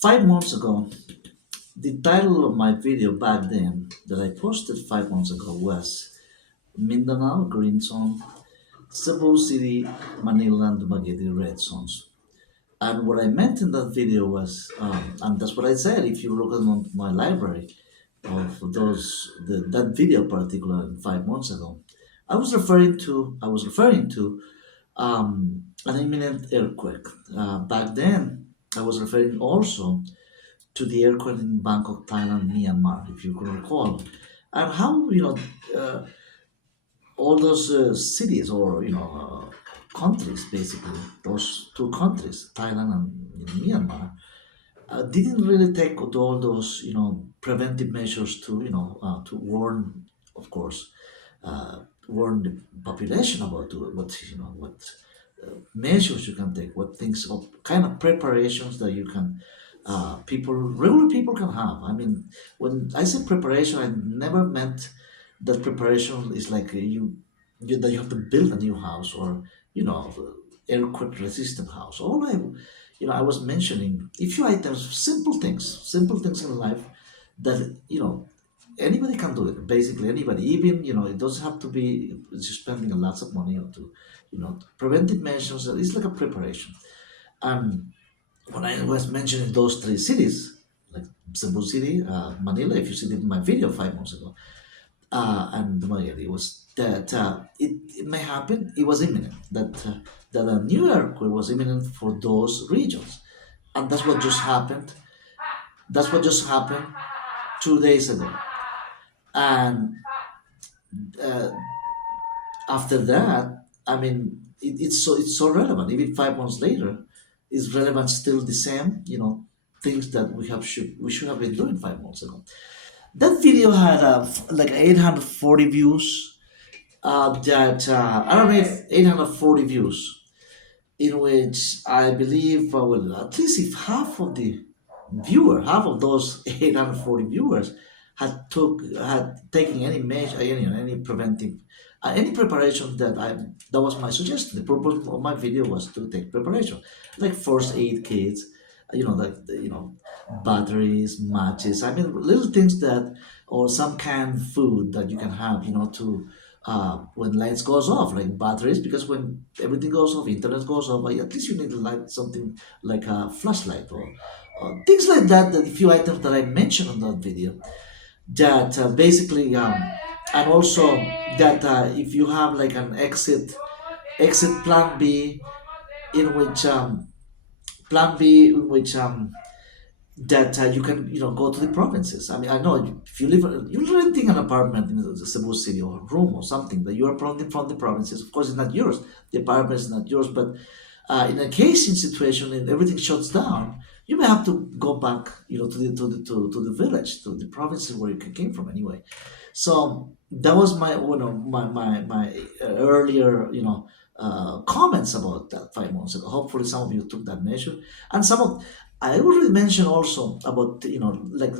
5 months ago, the title of my video back then that I posted 5 months ago was Mindanao Green Zone, Cebu City, Manila and Dumaguette Red Zones. And what I meant in that video was, and that's what I said, if you look at my library of that video particular 5 months ago, I was referring to an imminent earthquake. Back then, I was referring also to the aircraft in Bangkok, Thailand, Myanmar, if you can recall, and how uh, all those cities or countries, basically those two countries, Thailand and Myanmar, didn't really take all those preventive measures to warn, of course, warn the population about what measures you can take, what things, what kind of preparations that you can, regular people can have. I mean, when I say preparation, I never meant that preparation is like that you have to build a new house or earthquake resistant house. I was mentioning a few items, simple things in life that anybody can do it. Basically, anybody, even it doesn't have to be just spending lots of money or to, preventive measures. It's like a preparation. And when I was mentioning those three cities, like Cebu City, Manila, if you see it in my video 5 months ago, and Dumaguete, it was that it may happen. It was imminent that a new earthquake was imminent for those regions, and that's what just happened. That's what just happened 2 days ago, and uh, after that, I mean, it's so relevant. Even 5 months later, is relevant still the same. Things that we should have been doing 5 months ago. That video had like 840 views. That I don't know if 840 views, in which I believe, well, at least if half of those 840 viewers had taken any measure, any preventive, any preparation that was my suggestion. The purpose of my video was to take preparation, like first aid kits, batteries, matches. I mean, little things that, or some canned food that you can have, to when lights goes off, like batteries, because when everything goes off, internet goes off, at least you need to light something like a flashlight or things like that. The few items that I mentioned on that video, that basically, and also that if you have like an exit plan B, in which that you can go to the provinces. I mean, I know if you're renting an apartment in the Cebu city or a room or something that you are from the provinces. Of course, it's not yours. The apartment is not yours. But in a case in situation and everything shuts down, you may have to go back, to the village, to the provinces where you came from anyway. So that was my earlier comments about that 5 months ago. Hopefully, some of you took that measure, and some of I already mentioned also about like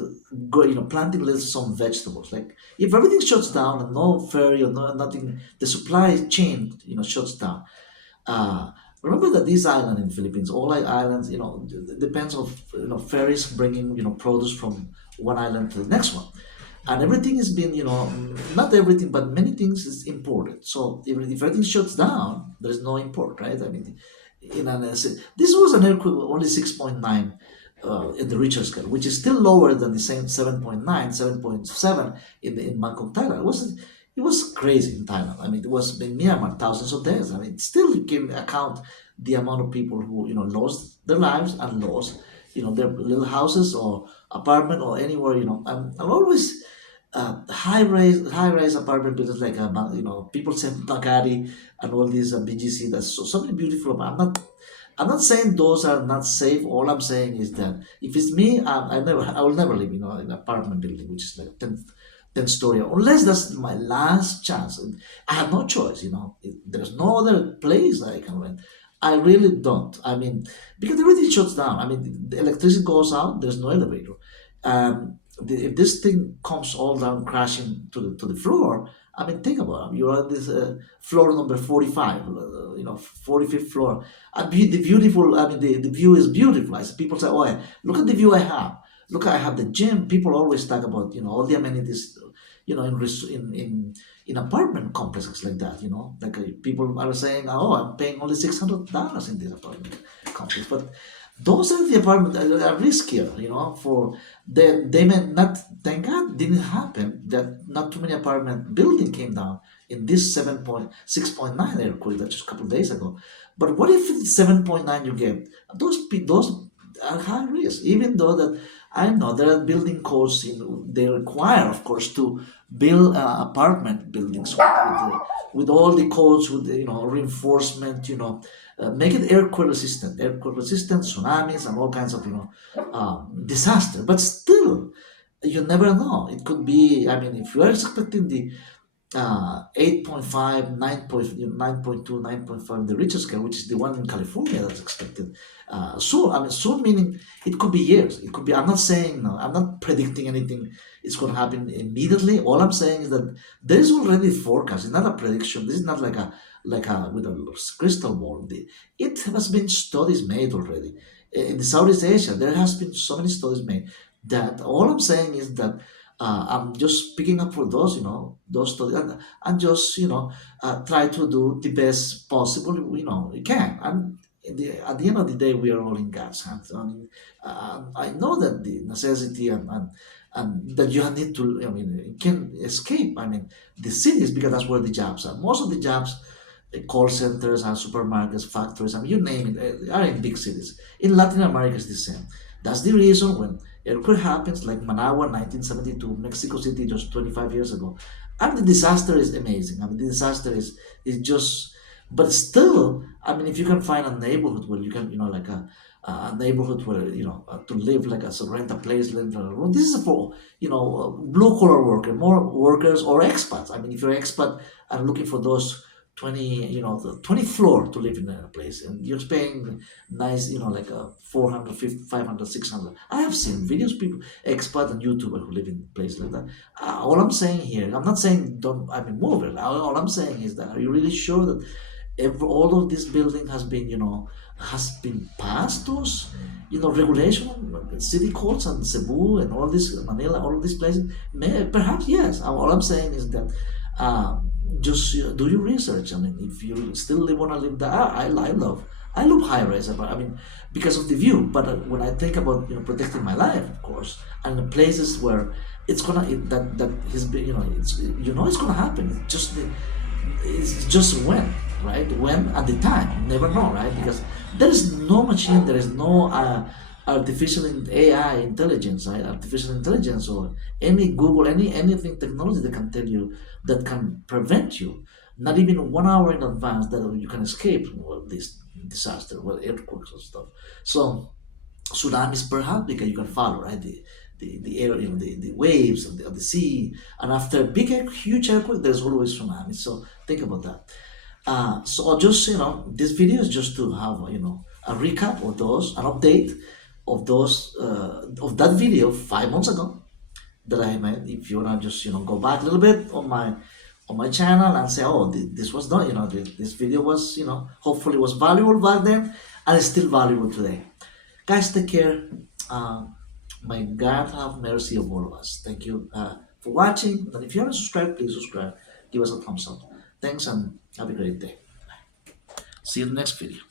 planting little some vegetables. Like if everything shuts down and no ferry or nothing, the supply chain shuts down. Uh, Remember that this island in Philippines, all islands, depends of ferries bringing produce from one island to the next one, and everything is being not everything but many things is imported. So even if everything shuts down, there is no import, right? I mean, this was an earthquake with only 6.9 in the Richter scale, which is still lower than the same 7.9, 7.7 in Bangkok, Thailand. It was crazy in Thailand. I mean, it was in Myanmar, thousands of deaths. I mean, still you can account the amount of people who lost their lives and lost their little houses or apartment or anywhere. I'm always high rise apartment buildings like people say Bagari and all these BGC. That's something beautiful. But I'm not saying those are not safe. All I'm saying is that if it's me, I will never live in an apartment building which is like 10 story, unless that's my last chance. And I have no choice. There's no other place that I can rent. I really don't. I mean, because everything shuts down. I mean, the electricity goes out. There's no elevator. If this thing comes all down crashing to the floor, I mean, think about it. You're on this floor number 45, 45th floor. The beautiful, I mean, the view is beautiful. I see people say, oh, look at the view I have. Look, I have the gym. People always talk about, all the amenities, in apartment complexes like that, like people are saying, oh, I'm paying only $600 in this apartment complex. But those are the apartments that are riskier, for they may not, thank God, didn't happen that not too many apartment building came down in this 7.6.9 earthquake that just a couple of days ago. But what if it's 7.9 you get? Those are high risk, even though that I know there are building codes they require, of course, to build apartment buildings with all the codes, with reinforcement, make it earthquake resistant, tsunamis, and all kinds of disaster. But still, you never know. It could be. I mean, if you are expecting the 8.5, 9.2, 9.5, the Richter scale, which is the one in California that's expected. Soon, I mean, soon meaning it could be years. It could be, I'm not saying, no, I'm not predicting anything it's going to happen immediately. All I'm saying is that there is already forecast. It's not a prediction. This is not like a with a crystal ball. It has been studies made already. In the Southeast Asia, there has been so many studies made that all I'm saying is that I'm just picking up for those, those studies, and just, try to do the best possible, we can. And at the end of the day, we are all in God's hands. I mean, I know that the necessity and that you need to, I mean, you can escape. I mean, the cities, because that's where the jobs are. Most of the jobs, call centers and supermarkets, factories, I mean, you name it, are in big cities. In Latin America, it's the same. That's the reason when earthquake happens, like Managua, 1972, Mexico City, just 25 years ago. And the disaster is amazing. I mean, the disaster is just, but still, I mean, if you can find a neighborhood where you can, like a neighborhood where, to live, like as a rent a place, rent a room. This is for, blue collar worker, more workers or expats. I mean, if you're an expat and looking for those 20, the 20 floor to live in a place, and you're paying nice, like a 400, 500, 600. I have seen videos, people, expat and YouTuber who live in places like that. All I'm saying here, I'm not saying don't, I mean, move it. All I'm saying is that, are you really sure that all of this building has been, has been passed those, regulation, city courts and Cebu and all this, Manila, all of these places? Perhaps yes. All I'm saying is that, just do your research. I mean, if you still want to live there, I love high rise. I mean, because of the view. But when I think about protecting my life, of course, and the places where it's gonna that has been, it's gonna happen. It's just when, right? When at the time, never know, right? Because there is no machine, there is no AI intelligence, right? Artificial intelligence or any Google, anything technology that can tell you, that can prevent you, not even 1 hour in advance, that you can escape, well, this disaster, well, earthquakes and stuff. So tsunamis perhaps, because you can follow, right, the air, the waves of the sea, and after big huge earthquake, there's always tsunamis. So think about that. So just, this video is just to have, a recap of those, an update of those, of that video 5 months ago that I made. If you wanna just, go back a little bit on my channel and say, oh, this was done, this video was, hopefully was valuable back then, and it's still valuable today. Guys, take care. May God have mercy of all of us. Thank you for watching. And if you haven't subscribed, please subscribe. Give us a thumbs up. Thanks, and have a great day. See you in the next video.